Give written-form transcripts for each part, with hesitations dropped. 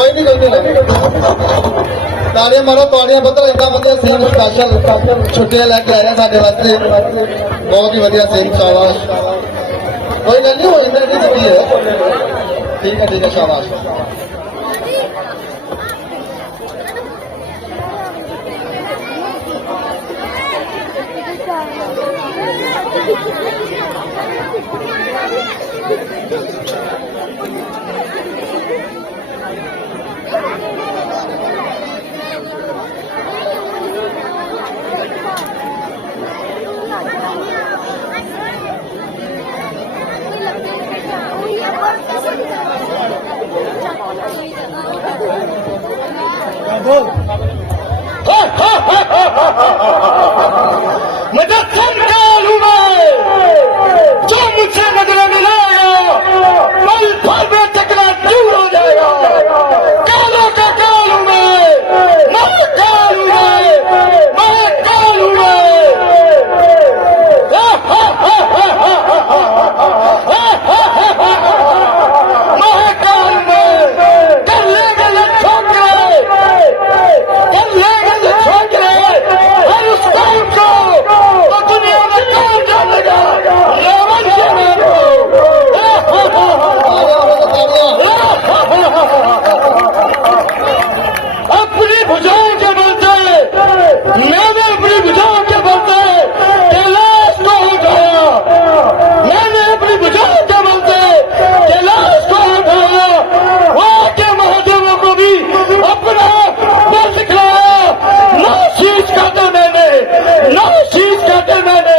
कोई नहीं तालियां मारो तालियां बदल इतना वधिया सीन स्पेशल छुट्टियां लैके आया साडे वास्ते बहुत ही वधिया सीन शाबाश कोई गल नहीं हो जाता नहीं सकी है ठीक है शाबाश मुजस्सम काल हूँ जो मुझसे नजर मिलाया पल भर में चकना दूर हो जाएगा कालों का काल हूँ मैं काल हूँ मैं काल हूँ मैं काल में कर लेगा ये छोकरे कर लेगा ये छोकरे हर उस कौम को तो दुनिया में कौन जानेगा लेवन से मेरे अपनी भुजाओं के बल से मैंने अपनी भुजाओं के बल से कैलाश को उठाया मैंने अपनी भुजाओं के बल से कैलाश को उठाया वहां के महादेवों को भी अपना बल दिखलाया नौ शीश काटे मैंने नौ शीश काटे मैंने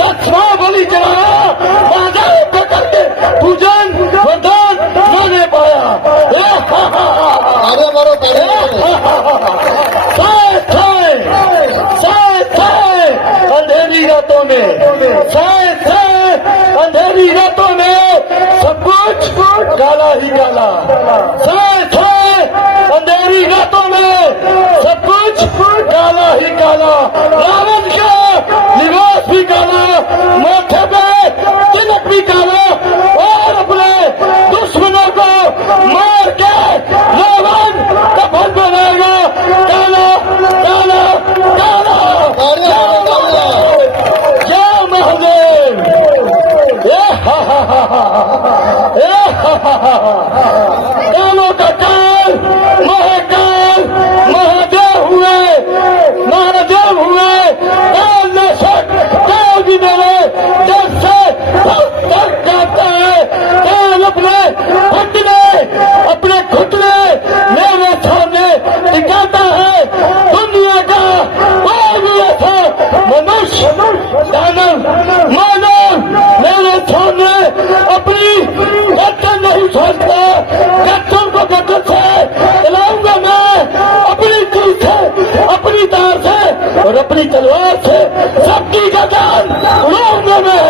10वां बलि चढ़ाया महादेव को करके पूजन वरदान मैंने पाया अरे मारो अंधेरी रातों में अंधेरी रातों में सब कुछ काला ही काला अंधेरी रातों में सब कुछ काला ही काला रावण का लिबास भी काला माथे पे तिलक भी काला और अपने दुश्मनों को मार के रावण का फल बनाएगा काला काला काला क्या महादेव कालों का काल महाकाल महादेव हुए काल ने शक काल भी मेरे जब से तक करता है काल अपने घुटने मेरे सामने टिकाता है दुनिया का कोई भी ऐसा मनुष्य दानव मानव मेरे सामने अपनी गर्दन नहीं छोड़ता गर्दन को गर्दन से चलाऊंगा मैं अपनी तीर से अपनी तार से और अपनी तलवार से सबकी गर्दन उड़ाऊंगा मैं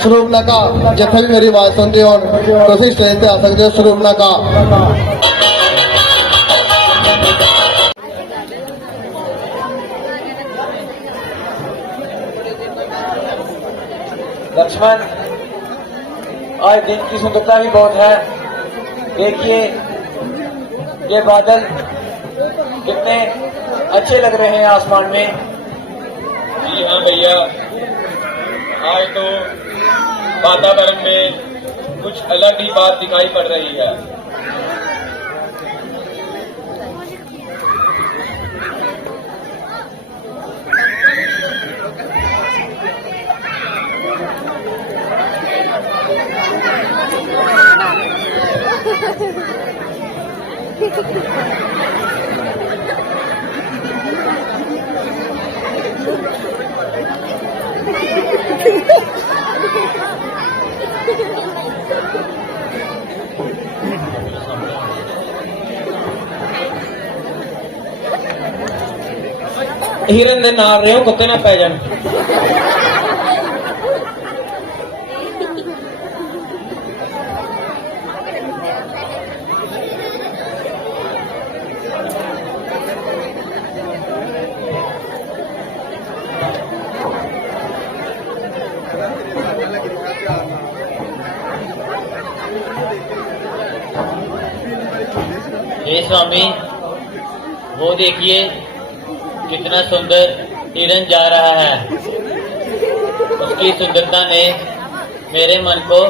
स्वरूप का जिथे भी मेरी आवाज सुनते हो तुम स्टेज पे आ सकते हो स्वरूप का लक्ष्मण आज दिन की सुंदरता भी बहुत है देखिए ये बादल कितने अच्छे लग रहे हैं आसमान में जी हाँ भैया आज तो वातावरण में कुछ अलग ही बात दिखाई पड़ रही है हिरन दे नाल रहे हो कुत्ते ना पै जान हे स्वामी, वो देखिए कितना सुंदर हिरन जा रहा है। उसकी सुंदरता ने मेरे मन को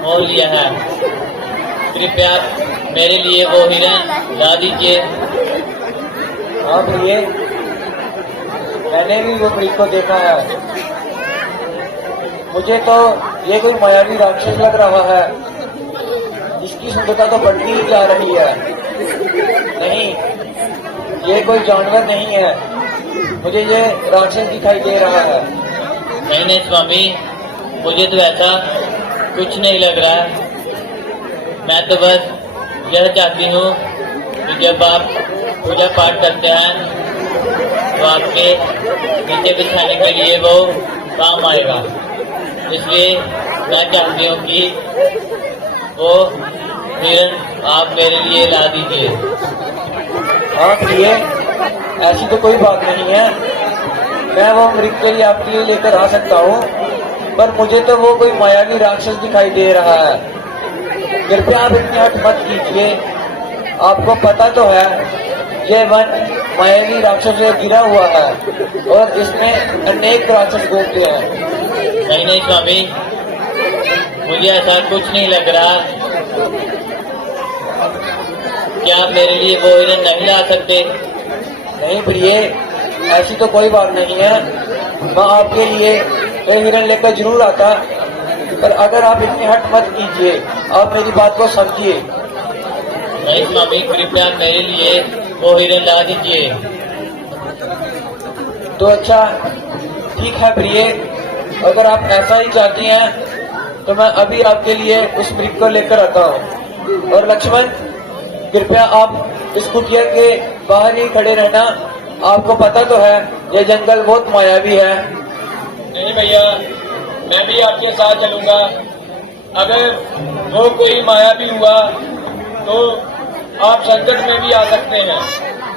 मोह लिया है। कृपया मेरे लिए वो हिरन ला दीजिए। हाँ प्रिय, मैंने भी वो मृग को देखा है। मुझे तो ये कोई मायावी राक्षस लग रहा है। इसकी सुंदरता तो बढ़ती ही जा रही है। नहीं, ये कोई जानवर नहीं है, मुझे ये राक्षस दिखाई दे रहा है। नहीं नहीं स्वामी, मुझे तो ऐसा कुछ नहीं लग रहा है। मैं तो बस यह चाहती हूँ कि जब आप पूजा पाठ करते हैं तो आपके नीचे बिछाने के लिए वो काम आएगा। इसलिए मैं चाहती हूँ कि वो हिरन आप मेरे लिए ला दीजिए। हाँ प्रिय, ऐसी तो कोई बात नहीं है। मैं वो मृग के लिए आपके लिए लेकर आ सकता हूँ, पर मुझे तो वो कोई मायावी राक्षस दिखाई दे रहा है। कृपया आप इतनी हट मत कीजिए। आपको पता तो है ये वन मायावी राक्षस से गिरा हुआ है और इसमें अनेक राक्षस घूमते हैं। नहीं नहीं स्वामी, मुझे ऐसा कुछ नहीं लग रहा। क्या आप मेरे लिए वो हिरन नहीं ला सकते? नहीं प्रिय, ऐसी तो कोई बात नहीं है। मैं आपके लिए एक हिरन लेकर जरूर आता, पर अगर आप इतनी हट मत कीजिए, आप मेरी बात को समझिए। नहीं स्वामी, कृपया मेरे लिए वो हिरन ला दीजिए। तो अच्छा ठीक है प्रिय, अगर आप ऐसा ही चाहती हैं तो मैं अभी आपके लिए उस मृग को लेकर आता हूँ। और लक्ष्मण, कृपया आप इस कुटिया के बाहर ही खड़े रहना। आपको पता तो है ये जंगल बहुत मायावी है। नहीं भैया, मैं भी आपके साथ चलूंगा। अगर वो कोई मायावी हुआ तो आप संकट में भी आ सकते हैं।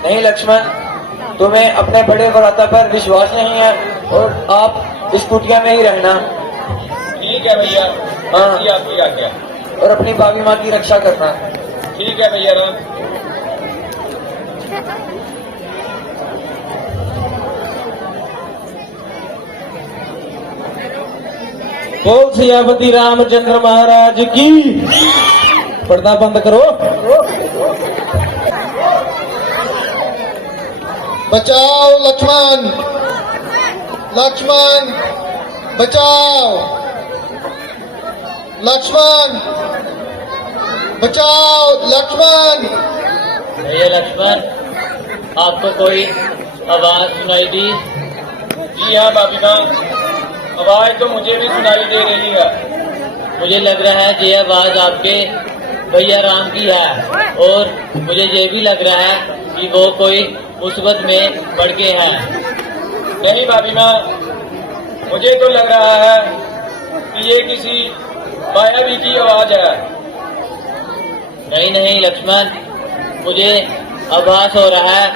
नहीं लक्ष्मण, तुम्हें अपने बड़े भ्राता पर विश्वास नहीं है और आप इस कुटिया में ही रहना। ठीक है भैया, हाँ। ऐसी आपकी आज्ञा। और अपनी भाभी माँ की रक्षा करना। ठीक है भैया राम। बोल सियापति रामचंद्र महाराज की। पर्दा बंद करो। बचाओ लक्ष्मण, लक्ष्मण बचाओ, लक्ष्मण बचाओ, लक्ष्मण। भैया लक्ष्मण, आपको कोई आवाज सुनाई दी? जी हाँ भाभी माँ, आवाज तो मुझे भी सुनाई दे रही है। मुझे लग रहा है ये आवाज आपके भैया राम की है, और मुझे ये भी लग रहा है कि वो कोई मुसीबत में पड़ गए हैं। नहीं भाभी माँ, मुझे तो लग रहा है कि ये किसी मायावी की आवाज है। नहीं नहीं लक्ष्मण, मुझे आभास हो रहा है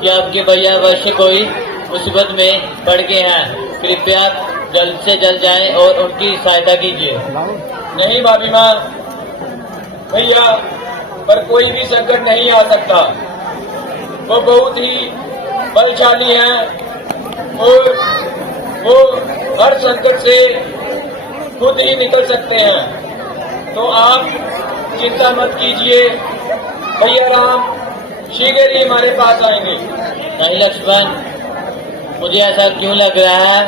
कि आपके भैया अवश्य कोई मुसीबत में पड़ गए हैं। कृपया जल्द से जल्द जाएं और उनकी सहायता कीजिए। नहीं भाभी माँ, भैया पर कोई भी संकट नहीं आ सकता। वो बहुत ही बलशाली हैं और वो हर संकट से खुद ही निकल सकते हैं। तो आप चिंता मत कीजिए, भैया राम शीघ्र ही हमारे पास आएंगे। नहीं लक्ष्मण, मुझे ऐसा क्यों लग रहा है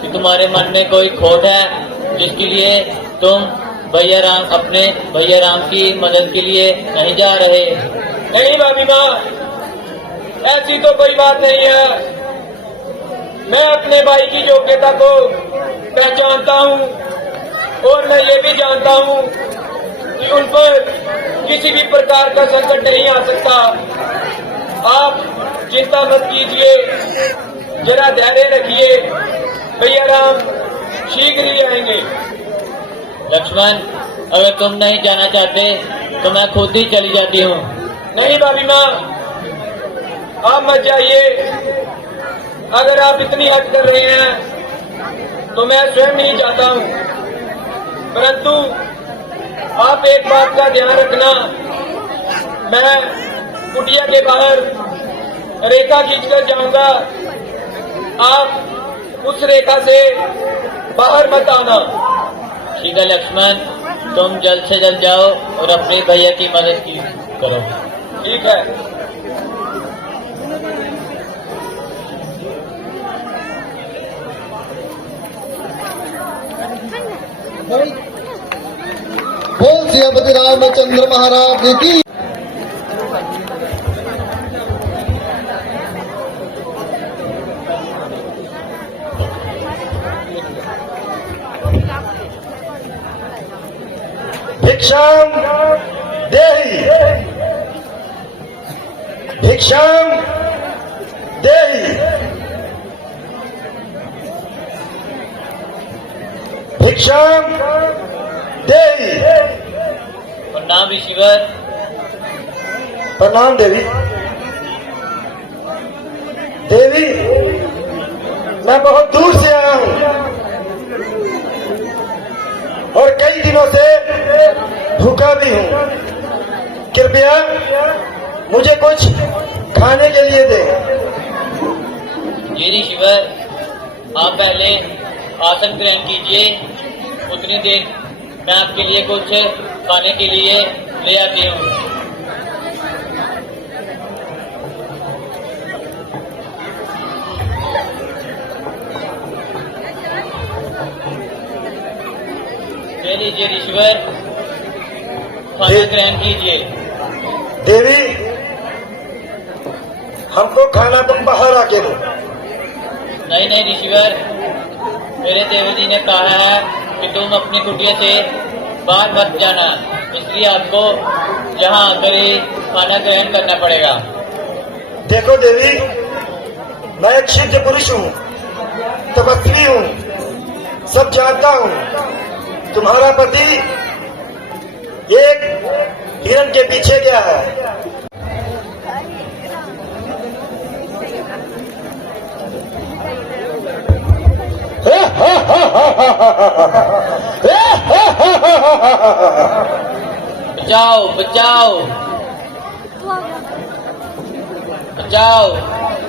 कि तुम्हारे मन में कोई खोट है, जिसके लिए तुम भैया राम अपने भैया राम की मदद के लिए नहीं जा रहे। नहीं भाभी माँ, ऐसी तो कोई बात नहीं है। मैं अपने भाई की योग्यता को पहचानता हूँ और मैं ये भी जानता हूँ कि उन पर किसी भी प्रकार का संकट नहीं आ सकता। आप चिंता मत कीजिए, जरा धैर्य रखिए, भैया राम शीघ्र ही आएंगे। लक्ष्मण, अगर तुम नहीं जाना चाहते तो मैं खुद ही चली जाती हूँ। नहीं भाभी माँ, आप मत जाइए। अगर आप इतनी हद कर रहे हैं तो मैं स्वयं नहीं जाता हूँ, परंतु आप एक बात का ध्यान रखना, मैं कुटिया के बाहर रेखा खींचकर जाऊंगा, आप उस रेखा से बाहर मत आना। ठीक है लक्ष्मण, तुम जल्द से जल्द जाओ और अपने भैया की मदद की करो। ठीक है। बोल सियापति रामचंद्र महाराज की। भिक्षाम देहि, भिक्षाम देहि, भिक्षाम देहि। प्रणाम ऋषिवर। प्रणाम देवी। देवी, मैं बहुत दूर से आया हूँ और कई दिनों से भूखा भी हूँ। कृपया मुझे कुछ खाने के लिए दे। जी ऋषिवर, आप पहले आसन ग्रहण कीजिए, उतनी देर मैं आपके लिए कुछ खाने के लिए ले आती हूँ। ले लीजिए ऋषिवर, खाना ग्रहण कीजिए। देवी, हमको खाना तुम बाहर आके दो। नहीं नहीं ऋषिवर, मेरे देवी जी ने कहा है कि तुम अपनी कुटिया से बाहर मत जाना, इसलिए आपको यहाँ आकर ही खाना ग्रहण करना पड़ेगा। देखो देवी, मैं एक सिद्ध पुरुष हूँ, तपस्वी हूँ, सब जानता हूँ। तुम्हारा पति एक हिरण के पीछे गया है। बचाओ बचाओ बचाओ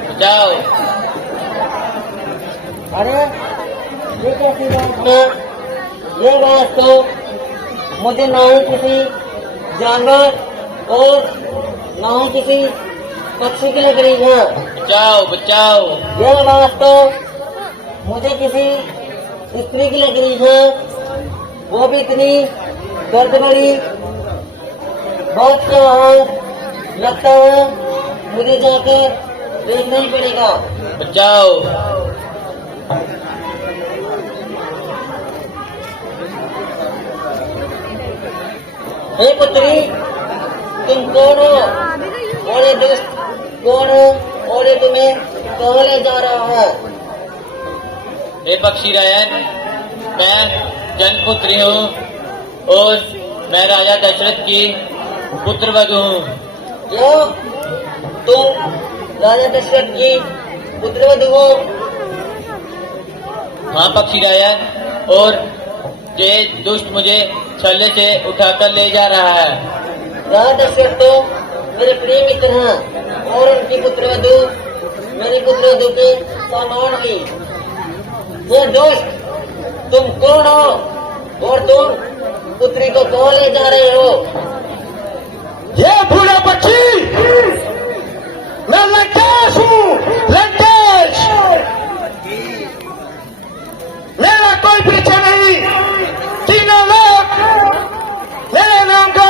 बचाओ। अरे ये कैसी बात है? ये बात तो मुझे ना ही किसी जानवर और ना ही किसी पक्षी की लग रही है। बचाओ बचाओ। ये बात तो मुझे किसी स्त्री की लग रही है, वो भी इतनी दर्द भरी। बहुत लगता है मुझे जाकर देखना ही पड़ेगा। बचाओ। हे पुत्री, तुम कौन हो और ये दोस्त कौन हो और ये तुम्हें कहाँ ले जा रहा है? हे पक्षी रायन, मैं जनपुत्री हूँ और मैं राजा दशरथ की पुत्रवधू हूँ। क्यों? तुम राजा दशरथ की पुत्रवधू हो? हाँ पक्षी रायन, और ये दुष्ट मुझे छल्ले से उठाकर ले जा रहा है। राजा दशरथ तो मेरे प्रिय मित्र हैं और उनकी पुत्रवधू मेरी पुत्रवधू के समान हुई। ये दोस्त, तुम कौन हो और तुम पुत्री को कहाँ ले जा रहे हो? ये बूढ़ा पक्षी, मैं लंकेश हूँ, लंकेश। मेरा कोई पीछे नहीं, तीनों लोग मेरे नाम को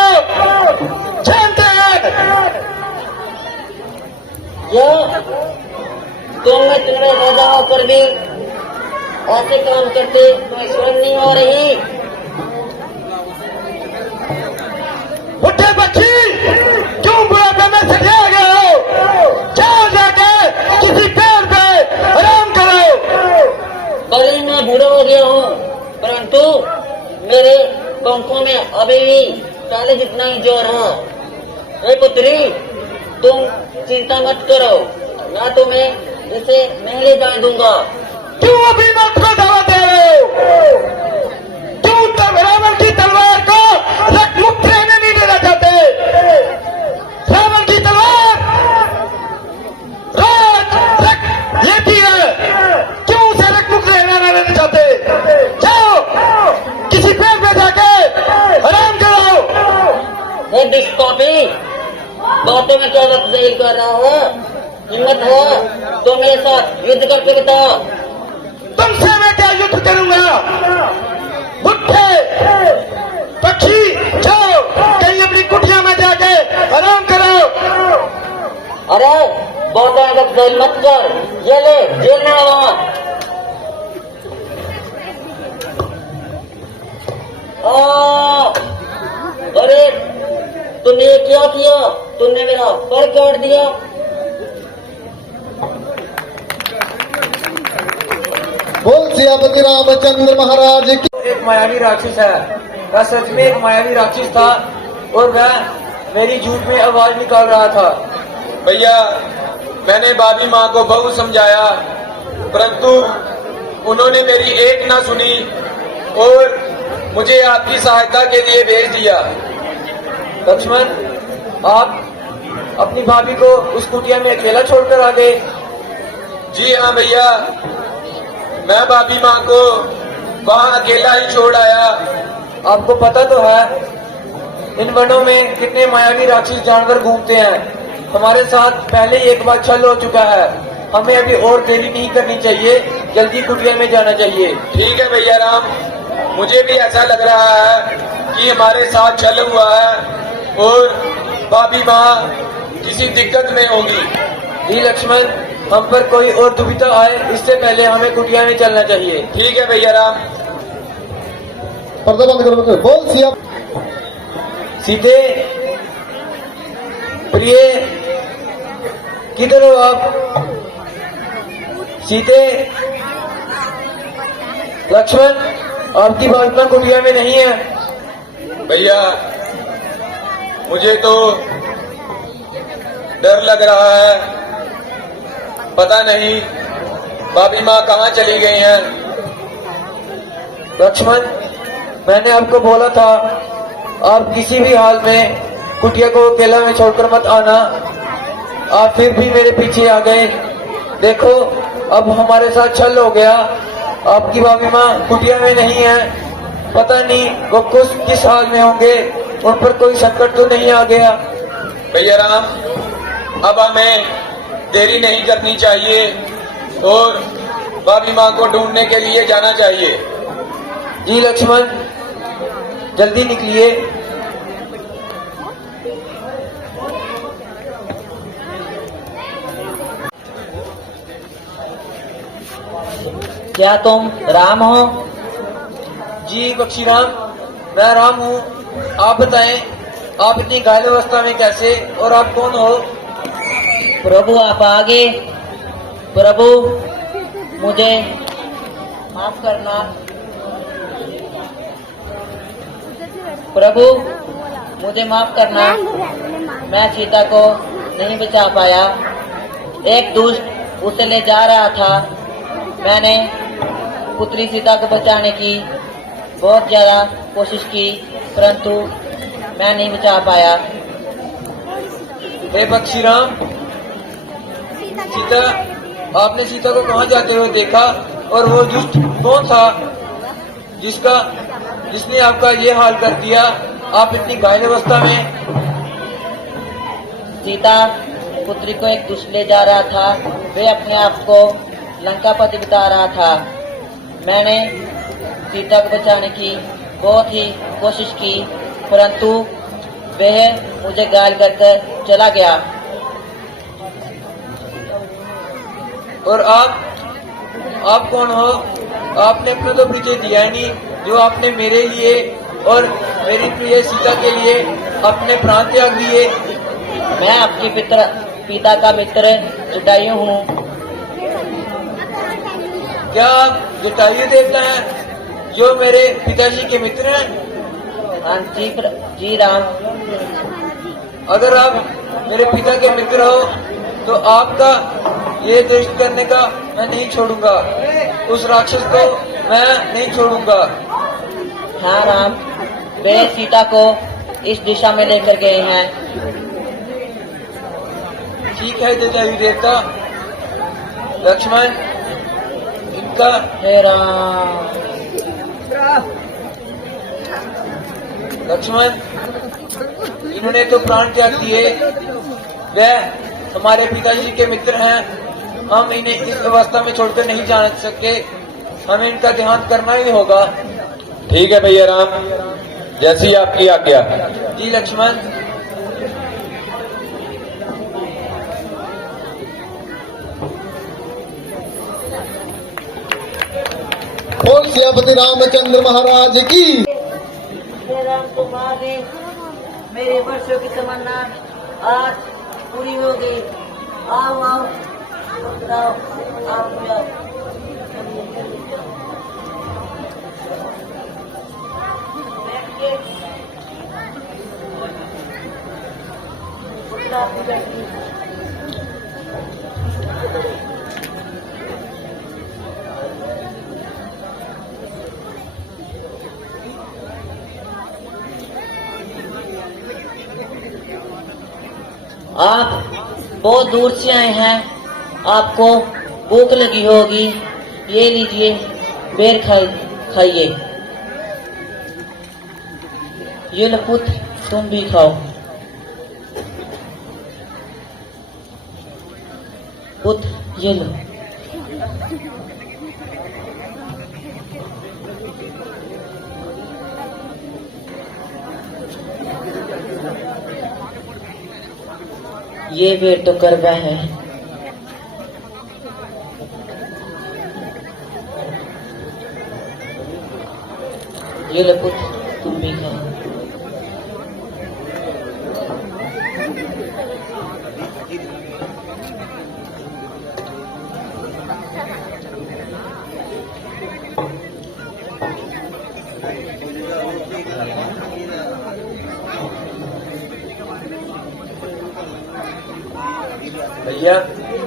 जानते हैं। क्या तुम में तुम्हें राजा होकर भी ऐसे काम करते कोई शर्म नहीं हो रही? उठे पक्षी, क्यों बुढ़ापे में सजा गए हो? जाओ जाके किसी पेड़ पे आराम करो। भले मैं बूढ़ा हो गया हूँ, परंतु मेरे पंखों में अभी भी पहले जितना ही जोर है। हे पुत्री, तुम चिंता मत करो, मैं तुम्हें इसे नहीं ले जाने दूंगा। क्यों अभी मौत को दवा दे रहे हो? क्यों तब रावण की तलवार को रक्त मुक्त रहने नहीं देना चाहते? बातों में क्या वक्त जाहिर कर रहा हो? हिम्मत हो तो मेरे साथ युद्ध करके बताओ। तुमसे मैं क्या युद्ध करूंगा? बुढ़े पक्षी जाओ कहीं अपनी कुटिया में जाके आराम करो। अरे बहुत वक्त जाहिर मत कर, ये ले जेल में आवाज। अरे तुमने ये क्या किया? तुमने मेरा पर काट दिया। बोल सियापति रामचंद्र महाराज की। एक मायावी राक्षस है, वह सच में एक मायावी राक्षस था और वह मेरी झूठ में आवाज निकाल रहा था। भैया मैंने भाभी माँ को बहुत समझाया, परंतु उन्होंने मेरी एक ना सुनी और मुझे आपकी सहायता के लिए भेज दिया। लक्ष्मण, आप अपनी भाभी को उस कुटिया में अकेला छोड़कर आ गए। जी हाँ भैया, मैं भाभी माँ को वहाँ अकेला ही छोड़ आया। आपको पता तो है इन वनों में कितने मायावी राक्षस जानवर घूमते हैं। हमारे साथ पहले ही एक बार छल हो चुका है, हमें अभी और देरी नहीं करनी चाहिए, जल्दी कुटिया में जाना चाहिए। ठीक है भैया राम, मुझे भी ऐसा लग रहा है कि हमारे साथ छल हुआ है और भाभी माँ किसी दिक्कत में होगी। जी लक्ष्मण, हम पर कोई और दुविधा आए इससे पहले हमें कुटिया में चलना चाहिए। ठीक है भैया राम। पर्दा बंद करो। बोल सिया। सीते प्रिय, किधर हो आप? सीते, लक्ष्मण, आपकी भावना कुटिया में नहीं है। भैया मुझे तो डर लग रहा है, पता नहीं भाभी माँ कहाँ चली गई हैं। लक्ष्मण, मैंने आपको बोला था आप किसी भी हाल में कुटिया को अकेला में छोड़कर मत आना। आप फिर भी मेरे पीछे आ गए। देखो अब हमारे साथ छल हो गया। आपकी भाभी माँ कुटिया में नहीं है, पता नहीं वो किस हाल में होंगे, उन पर कोई संकट तो नहीं आ गया। भैया राम, अब हमें देरी नहीं करनी चाहिए और भाभी माँ को ढूंढने के लिए जाना चाहिए। जी लक्ष्मण, जल्दी निकलिए। क्या तुम राम हो? जी बक्षीराम, मैं राम हूँ। आप बताएं, आप इतनी घायल अवस्था में कैसे और आप कौन हो? प्रभु आप आगे। प्रभु मुझे माफ करना। प्रभु मुझे माफ करना, मैं सीता को नहीं बचा पाया। एक दुष्ट उसे ले जा रहा था। मैंने पुत्री सीता को बचाने की बहुत ज्यादा कोशिश की, परंतु मैं नहीं बचा पाया। हे बक्षीराम, सीता, आपने सीता को कहाँ जाते हुए देखा और वो दुष्ट कौन था जिसने आपका ये हाल कर दिया? आप इतनी घायल अवस्था में। सीता पुत्री को एक दुष्ट ले जा रहा था। वे अपने आप को लंकापति बता रहा था। मैंने सीता को बचाने की बहुत ही कोशिश की, परंतु वह मुझे घायल कर चला गया। और आप कौन हो? आपने अपना तो परिचय दिया ही नहीं, जो आपने मेरे लिए और मेरी प्रिय सीता के लिए अपने प्राण त्याग दिए। मैं आपके पिता का मित्र जटायु हूँ। क्या आप जटायु देवता हैं जो मेरे पिताजी के मित्र हैं? हाँ जी राम। अगर आप मेरे पिता के मित्र हो तो आपका ये द्वेष करने का मैं नहीं छोड़ूंगा। उस राक्षस को मैं नहीं छोड़ूंगा। हाँ राम, वे सीता को इस दिशा में लेकर गए हैं। ठीक है जटायु देवता। लक्ष्मण, इनका हे राम। लक्ष्मण, इन्होंने तो प्राण त्याग दिए, वह हमारे पिताजी के मित्र हैं। हम इन्हें इस अवस्था में छोड़कर नहीं जा सके, हमें इनका ध्यान करना ही होगा। ठीक है भैया राम, जैसी आपकी आज्ञा। जी लक्ष्मण। बोल सियापति रामचंद्र महाराज की। हे राम कुमारी, मेरे वर्षों की तमन्ना आज पूरी हो गई। आओ आओ आओ, आप भी आओ। बैठिए। आप भी बैठिए। आप बहुत दूर से आए हैं, आपको भूख लगी होगी। ये लीजिए, बेर खाइए। ये लो पुत्र, तुम भी खाओ। पुत्र, ये लो। ये बेर तो करवा है। ये लो पुत्र, तुम भी खाओ। भैया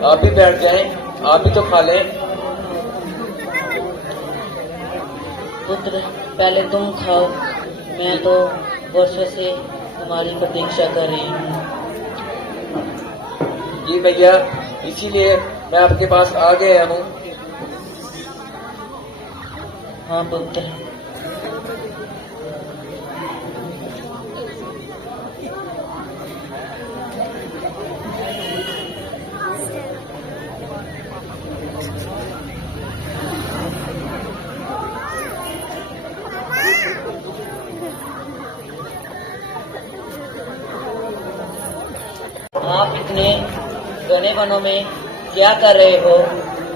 आप भी बैठ जाएं, आप भी तो खा लें। पुत्र, पहले तुम खाओ, मैं तो वर्षों से तुम्हारी प्रतीक्षा कर रही हूँ। जी भैया, इसीलिए मैं आपके पास आ गया हूँ। हाँ पुत्र। आप इतने घने वनों में क्या कर रहे हो?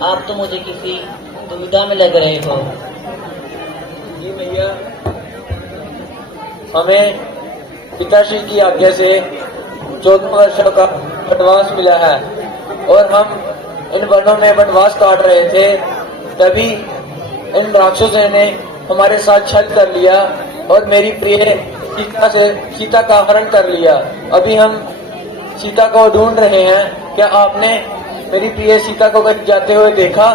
आप तो मुझे किसी दुविधा में लग रहे हो। जी भैया, हमें पिताश्री की आज्ञा से 14 वर्षों का वनवास मिला है और हम इन वनों में वनवास काट रहे थे, तभी इन राक्षसों ने हमारे साथ छल कर लिया और मेरी प्रिय सीता का हरण कर लिया। अभी हम सीता को ढूंढ रहे हैं। क्या आपने मेरी प्रिय सीता को कहीं जाते हुए देखा?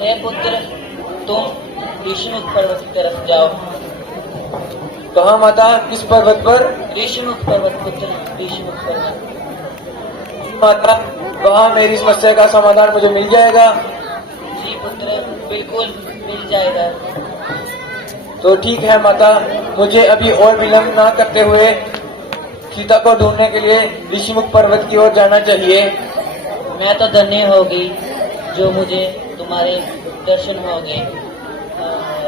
हे पुत्र, तुम ऋषिमुख पर्वत की तरफ जाओ। कहाँ माता, किस पर्वत पर? ऋषिमुख पर्वत पुत्र, ऋषिमुख पर्वत। माता, वहाँ मेरी समस्या का समाधान मुझे मिल जाएगा? जी पुत्र, बिल्कुल मिल जाएगा। तो ठीक है माता, मुझे अभी और विलंब ना करते हुए सीता को ढूंढने के लिए ऋषिमुख पर्वत की ओर जाना चाहिए। मैं तो धन्य होगी जो मुझे तुम्हारे दर्शन होंगे।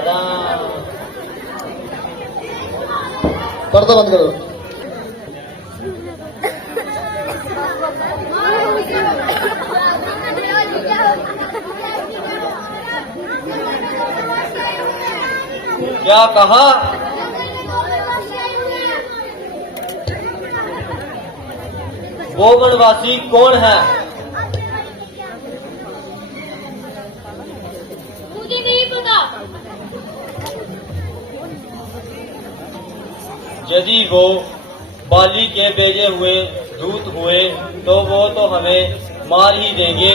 राम। पर्दा बंद करो। क्या कहा? वो वनवासी कौन है? मुझे नहीं पता। यदि वो बाली के भेजे हुए दूत हुए तो वो तो हमें मार ही देंगे।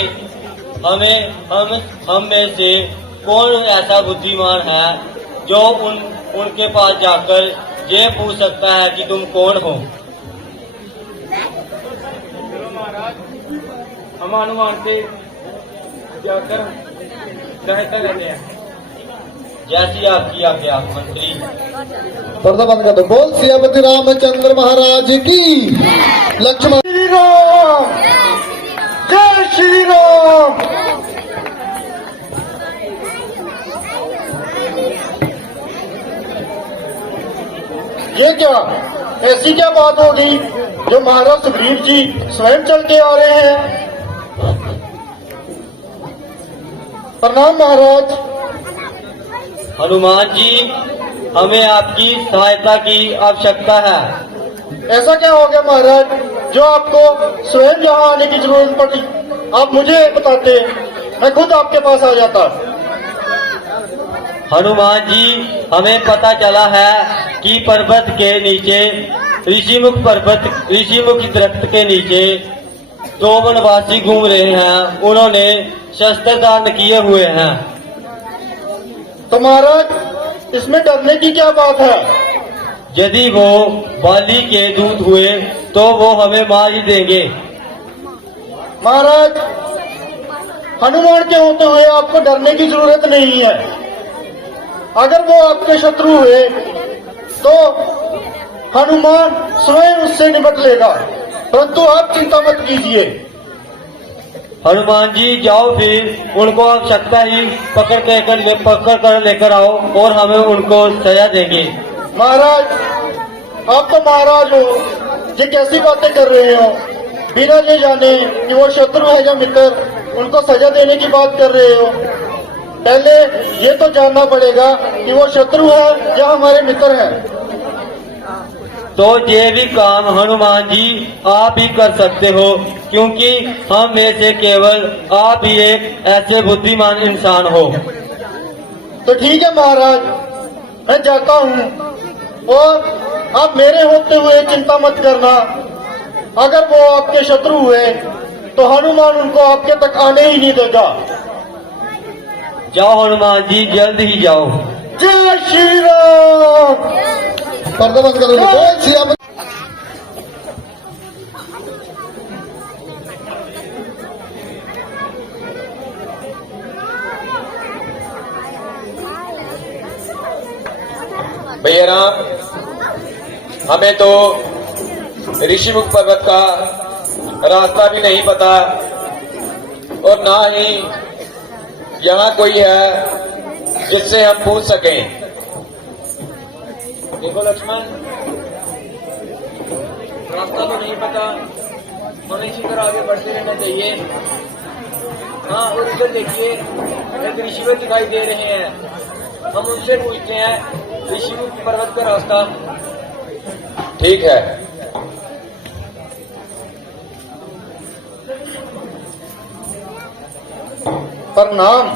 हम में से कौन ऐसा बुद्धिमान है जो उनके पास जाकर ये पूछ सकता है कि तुम कौन हो? हम अनुमान से जाकर सहायता लेते हैं। जैसी आपकी आज्ञा मंत्री। पर्दा बंद कर दो। बोल सियापति रामचंद्र महाराज की। लक्ष्मण श्री राम, जय श्री राम। ये क्या, ऐसी क्या बात हो गई जो महाराज सुग्रीव जी स्वयं चल के आ रहे हैं? प्रणाम महाराज। हनुमान जी, हमें आपकी सहायता की आवश्यकता है। ऐसा क्या हो गया महाराज जो आपको स्वयं यहाँ आने की जरूरत पड़ी? आप मुझे बताते, मैं खुद आपके पास आ जाता। हनुमान जी, हमें पता चला है कि पर्वत के नीचे ऋषिमुख दरख्त के नीचे 2 वनवासी घूम रहे हैं। उन्होंने शस्त्र धारण किए हुए हैं। तो महाराज, इसमें डरने की क्या बात है? यदि वो बाली के दूत हुए तो वो हमें मार ही देंगे। महाराज, हनुमान के होते हुए आपको डरने की जरूरत नहीं है। अगर वो आपके शत्रु हुए तो हनुमान स्वयं उससे निपट लेगा, परंतु आप चिंता मत कीजिए। हनुमान जी, जाओ फिर उनको आवश्यकता ही पकड़ कर लेकर आओ और हमें उनको सजा देंगे। महाराज, आप तो महाराज हो, ये कैसी बातें कर रहे हो? बिना ये जाने कि वो शत्रु है या मित्र, उनको सजा देने की बात कर रहे हो। पहले ये तो जानना पड़ेगा कि वो शत्रु है या हमारे मित्र हैं। तो ये भी काम हनुमान जी आप ही कर सकते हो, क्योंकि हम में से केवल आप ही एक ऐसे बुद्धिमान इंसान हो। तो ठीक है महाराज, मैं जाता हूँ, और आप मेरे होते हुए चिंता मत करना। अगर वो आपके शत्रु हुए तो हनुमान उनको आपके तक आने ही नहीं देगा। जाओ हनुमान जी, जल्द ही जाओ। जय श्री राम। पर्दा बंद कर दो। बोल सियापति। भैया राम, हमें तो ऋषिमुख पर्वत का रास्ता भी नहीं पता, और ना ही यहाँ कोई है जिससे हम पूछ सकें। देखो लक्ष्मण, रास्ता तो नहीं पता, हमें इसी तरह आगे बढ़ते रहना चाहिए। हाँ, और इधर देखिए, एक ऋषिवर दिखाई दे रहे हैं। हम उनसे पूछते हैं ऋषिमुख पर्वत का रास्ता। ठीक है। प्रणाम।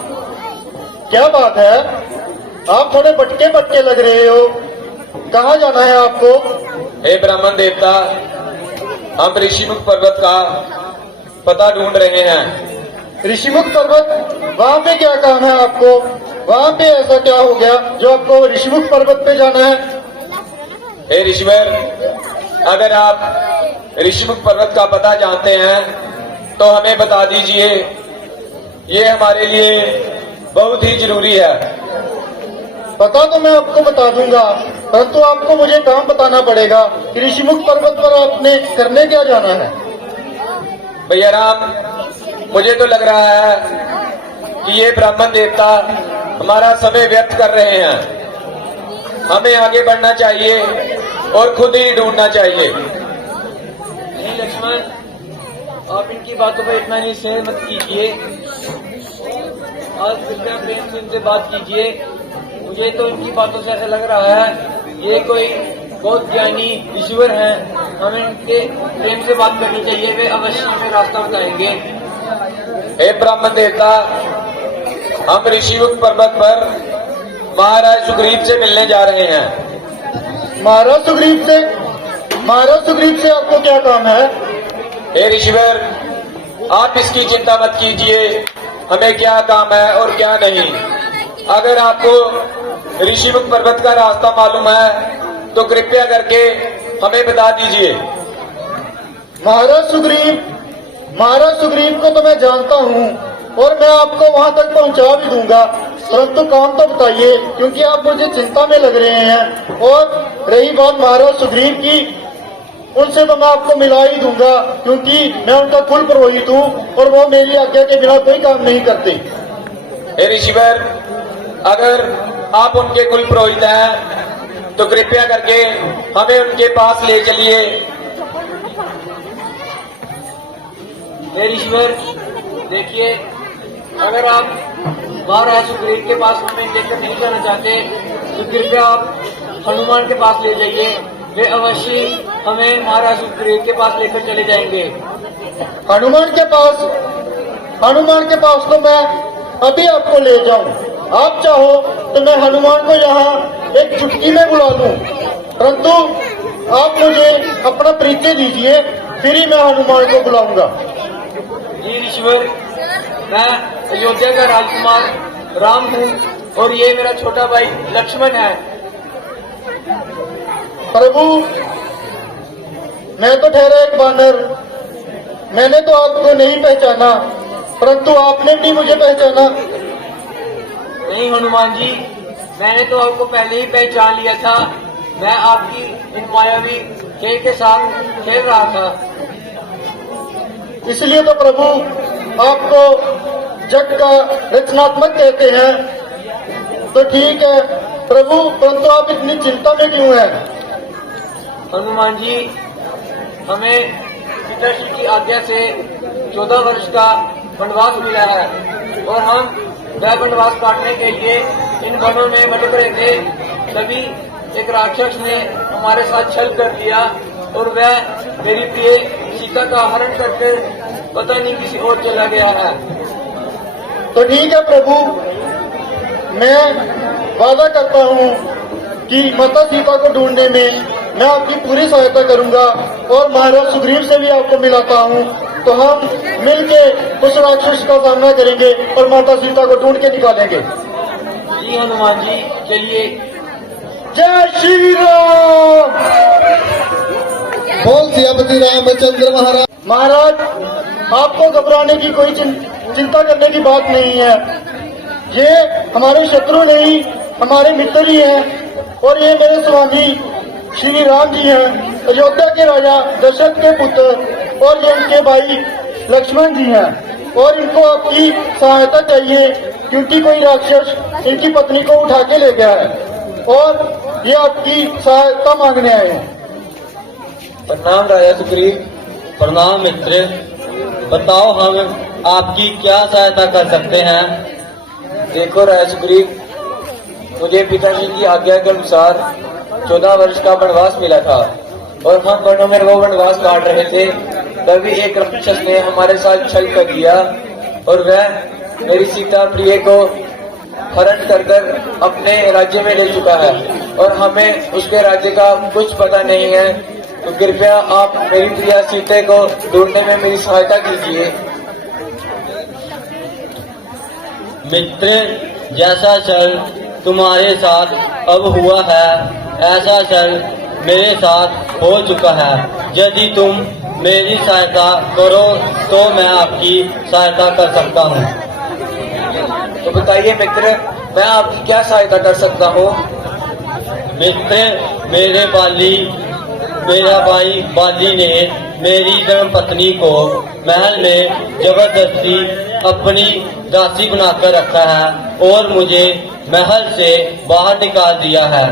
क्या बात है, आप थोड़े बटके लग रहे हो। कहाँ जाना है आपको? हे ब्राह्मण देवता, हम ऋषिमुख पर्वत का पता ढूंढ रहे हैं। ऋषिमुख पर्वत, वहाँ पे क्या काम है आपको? वहाँ पे ऐसा क्या हो गया जो आपको ऋषिमुख पर्वत पे जाना है? हे ऋषिवर, अगर आप ऋषिमुख पर्वत का पता जानते हैं तो हमें बता दीजिए। ये हमारे लिए बहुत ही जरूरी है। पता तो मैं आपको बता दूंगा, परंतु आपको मुझे काम बताना पड़ेगा कि ऋषिमुख पर्वत पर आपने करने क्या जाना है। भैया राम, मुझे तो लग रहा है कि ये ब्राह्मण देवता हमारा समय व्यर्थ कर रहे हैं। हमें आगे बढ़ना चाहिए और खुद ही ढूंढना चाहिए। नहीं लक्ष्मण, आप इनकी बातों पर इतना ही सहमत मत कीजिए। आज कृपया प्रेम से इनसे बात कीजिए। मुझे तो इनकी बातों से ऐसा लग रहा है ये कोई बहुत ज्ञानी ईश्वर हैं। हमें इनके प्रेम से बात करनी चाहिए, वे अवश्य हमें रास्ता बताएंगे। हे ब्राह्मण देवता, हम ऋषिमुख पर्वत पर महाराज सुग्रीव से मिलने जा रहे हैं। महाराज सुग्रीव से? महाराज सुग्रीव से आपको क्या काम है? हे ऋषिवर, आप इसकी चिंता मत कीजिए, हमें क्या काम है और क्या नहीं। अगर आपको ऋषिमुख पर्वत का रास्ता मालूम है तो कृपया करके हमें बता दीजिए। महाराज सुग्रीव को तो मैं जानता हूँ और मैं आपको वहाँ तक पहुँचा भी दूंगा, परंतु काम तो बताइए, क्योंकि आप मुझे चिंता में लग रहे हैं। और रही बात महाराज सुग्रीव की, उनसे तो मैं आपको मिला ही दूंगा, क्योंकि मैं उनका कुल पुरोहित हूँ और वो मेरी आज्ञा के बिना कोई काम नहीं करते। हे ऋषिवर, अगर आप उनके कुल पुरोहित हैं तो कृपया करके हमें उनके पास ले चलिए। हे ऋषिवर, देखिए, अगर आप महाराज सुग्रीव के पास हमें लेकर नहीं जाना चाहते तो कृपया आप हनुमान के पास ले जाइए। वे अवश्य हमें महाराज सुग्रीव के पास लेकर चले जाएंगे। हनुमान के पास तो मैं अभी आपको ले जाऊं। आप चाहो तो मैं हनुमान को यहाँ एक चुटकी में बुला लूं, परंतु आप मुझे अपना परिचय दीजिए, फिर ही मैं हनुमान को बुलाऊंगा। जी ऋषिवर, मैं अयोध्या का राजकुमार राम हूँ और ये मेरा छोटा भाई लक्ष्मण है। प्रभु, मैं तो ठहरा एक बानर, मैंने तो आपको नहीं पहचाना, परंतु आपने भी मुझे पहचाना। नहीं हनुमान जी, मैंने तो आपको पहले ही पहचान लिया था। मैं आपकी इन मायावी खेल के साथ खेल रहा था। इसलिए तो प्रभु आपको जग का रचनात्मक कहते हैं। तो ठीक है प्रभु, परंतु आप इतनी चिंता में क्यों हैं? हनुमान जी, हमें पिताश्री की आज्ञा से 14 वर्ष का वनवास मिला है और हम वह वनवास काटने के लिए इन वनों में भटक रहे थे। तभी एक राक्षस ने हमारे साथ छल कर दिया और वह मेरी प्रिय सीता का हरण करके पता नहीं किसी और चला गया है। तो ठीक है प्रभु, मैं वादा करता हूँ कि माता सीता को ढूंढने में मैं आपकी पूरी सहायता करूंगा और महाराज सुग्रीव से भी आपको मिलाता हूँ, तो हम मिलके उस राक्षस का सामना करेंगे और माता सीता को ढूंढ के निकालेंगे। जी हनुमान जी, चलिए। जय श्री राम। बोल सियापति रामचंद्र महाराज। महाराज, आपको घबराने की कोई चिंता करने की बात नहीं है। ये हमारे शत्रु नहीं, हमारे मित्र ही हैं और ये मेरे स्वामी श्री राम जी हैं, अयोध्या के राजा दशरथ के पुत्र, और ये इनके भाई लक्ष्मण जी हैं। और इनको आपकी सहायता चाहिए, क्योंकि कोई राक्षस इनकी पत्नी को उठा के ले गया है और ये आपकी सहायता मांगने आए हैं। प्रणाम राजा सुग्रीव। प्रणाम मित्र, बताओ हम आपकी क्या सहायता कर सकते हैं? देखो राजा सुग्रीव, मुझे पिताजी की आज्ञा के अनुसार 14 वर्ष का वनवास मिला था और हम वनों में वो वनवास काट रहे थे। तभी एक राक्षस ने हमारे साथ छल कर दिया और वह मेरी सीता प्रिय को हरण कर अपने राज्य में ले चुका है और हमें उसके राज्य का कुछ पता नहीं है। तो कृपया आप मेरी प्रिय सीता को ढूंढने में मेरी सहायता कीजिए। मित्र, जैसा छल तुम्हारे साथ अब हुआ है, ऐसा छल मेरे साथ हो चुका है। यदि तुम मेरी सहायता करो तो मैं आपकी सहायता कर सकता हूँ। तो बताइए मित्र, मैं आपकी क्या सहायता कर सकता हूँ? मित्र, मेरा भाई बाली ने मेरी धर्मपत्नी को महल में जबरदस्ती अपनी दासी बनाकर रखा है और मुझे महल से बाहर निकाल दिया है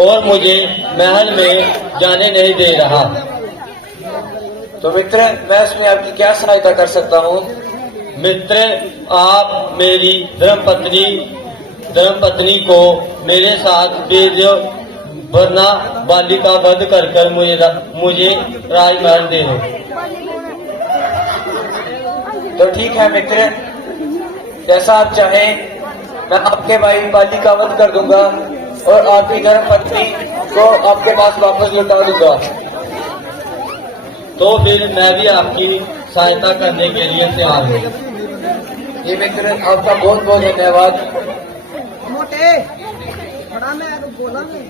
और मुझे महल में जाने नहीं दे रहा। तो मित्र, मैं इसमें आपकी क्या सहायता कर सकता हूँ? मित्र, आप मेरी धर्मपत्नी को मेरे साथ भेजो, वरना बाली का वध कर मुझे राजमहल दे दो। तो ठीक है मित्र, जैसा आप चाहें, मैं आपके भाई बाली का वध कर दूंगा और आपकी धर्मपत्नी को आपके पास वापस लौटा दूंगा। तो फिर मैं भी आपकी सहायता करने के लिए तैयार हूँ। ये मित्र, आपका बहुत बहुत धन्यवाद। मोटे बड़ा मैं बोला नहीं।